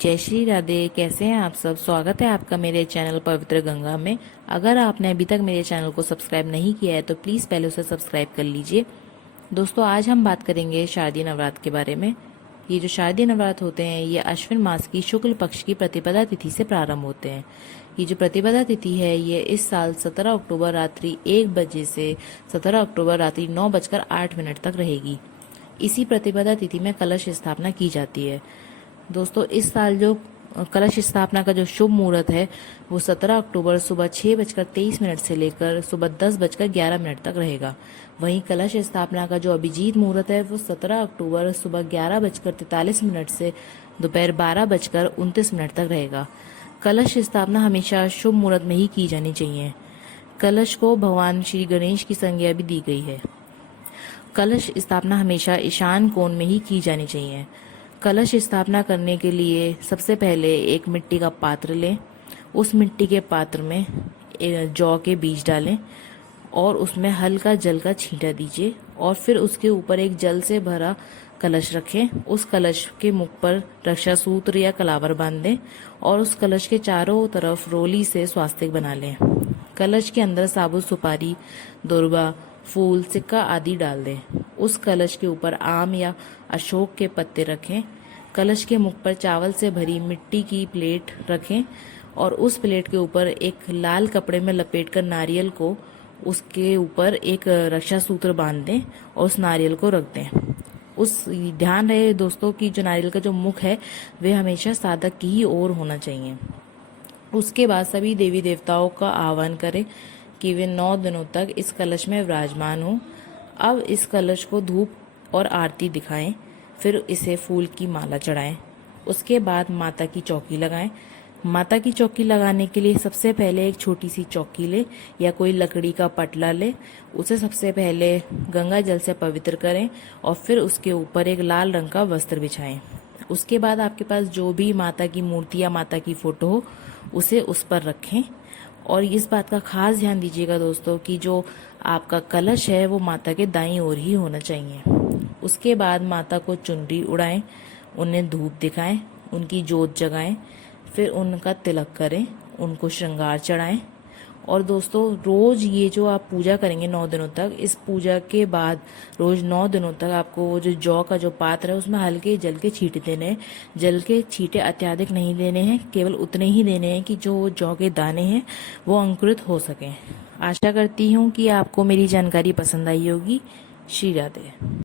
जय श्री राधे। कैसे हैं आप सब। स्वागत है आपका मेरे चैनल पवित्र गंगा में। अगर आपने अभी तक मेरे चैनल को सब्सक्राइब नहीं किया है तो प्लीज़ पहले उसे सब्सक्राइब कर लीजिए। दोस्तों, आज हम बात करेंगे शारदीय नवरात्र के बारे में। ये जो शारदीय नवरात्र होते हैं ये अश्विन मास की शुक्ल पक्ष की प्रतिपदा तिथि से प्रारंभ होते हैं। ये जो प्रतिपदा तिथि है ये इस साल 17 अक्टूबर रात्रि 1 बजे से 17 अक्टूबर रात्रि 9:08 तक रहेगी। इसी प्रतिपदा तिथि में कलश स्थापना की जाती है। दोस्तों, इस साल जो कलश स्थापना का जो शुभ मुहूर्त है वो 17 अक्टूबर सुबह 6:23 से लेकर सुबह 10:11 तक रहेगा। वहीं कलश स्थापना का जो अभिजीत मुहूर्त है वो 17 अक्टूबर सुबह 11:43 से दोपहर 12:29 तक रहेगा। कलश स्थापना हमेशा शुभ मुहूर्त में ही की जानी चाहिए। कलश को भगवान श्री गणेश की संज्ञा भी दी गई है। कलश स्थापना हमेशा ईशान कोण में ही की जानी चाहिए। कलश स्थापना करने के लिए सबसे पहले एक मिट्टी का पात्र लें। उस मिट्टी के पात्र में जौ के बीज डालें और उसमें हल्का जल का छींटा दीजिए और फिर उसके ऊपर एक जल से भरा कलश रखें। उस कलश के मुख पर रक्षा सूत्र या कलावर बांध दें और उस कलश के चारों तरफ रोली से स्वास्तिक बना लें। कलश के अंदर साबुत सुपारी, दुर्वा, फूल, सिक्का आदि डाल दें। उस कलश के ऊपर आम या अशोक के पत्ते रखें। कलश के मुख पर चावल से भरी मिट्टी की प्लेट रखें और उस प्लेट के ऊपर एक लाल कपड़े में लपेटकर नारियल को उसके ऊपर एक रक्षा सूत्र बांध दें और उस नारियल को रख दें। उस ध्यान रहे दोस्तों कि जो नारियल का जो मुख है वह हमेशा साधक की ही ओर होना चाहिए। उसके बाद सभी देवी देवताओं का आह्वान करें कि वे 9 दिनों तक इस कलश में विराजमान हो। अब इस कलश को धूप और आरती दिखाएं, फिर इसे फूल की माला चढ़ाएं। उसके बाद माता की चौकी लगाएं। माता की चौकी लगाने के लिए सबसे पहले एक छोटी सी चौकी ले या कोई लकड़ी का पटला ले। उसे सबसे पहले गंगा जल से पवित्र करें और फिर उसके ऊपर एक लाल रंग का वस्त्र बिछाएं। उसके बाद आपके पास जो भी माता की मूर्ति या माता की फोटो हो उसे उस पर रखें। और इस बात का खास ध्यान दीजिएगा दोस्तों कि जो आपका कलश है वो माता के दाईं ओर ही होना चाहिए। उसके बाद माता को चुनरी उड़ाएं, उन्हें धूप दिखाएं, उनकी जोत जगाएं, फिर उनका तिलक करें, उनको श्रृंगार चढ़ाएं। और दोस्तों, रोज ये जो आप पूजा करेंगे 9 दिनों तक, इस पूजा के बाद रोज 9 दिनों तक आपको वो जो जौ का जो पात्र है उसमें हल्के जल के छींटे देने हैं। जल के छींटे अत्याधिक नहीं देने हैं, केवल उतने ही देने हैं कि जो जौ के दाने हैं वो अंकुरित हो सकें। आशा करती हूँ कि आपको मेरी जानकारी पसंद आई होगी। श्री राधे।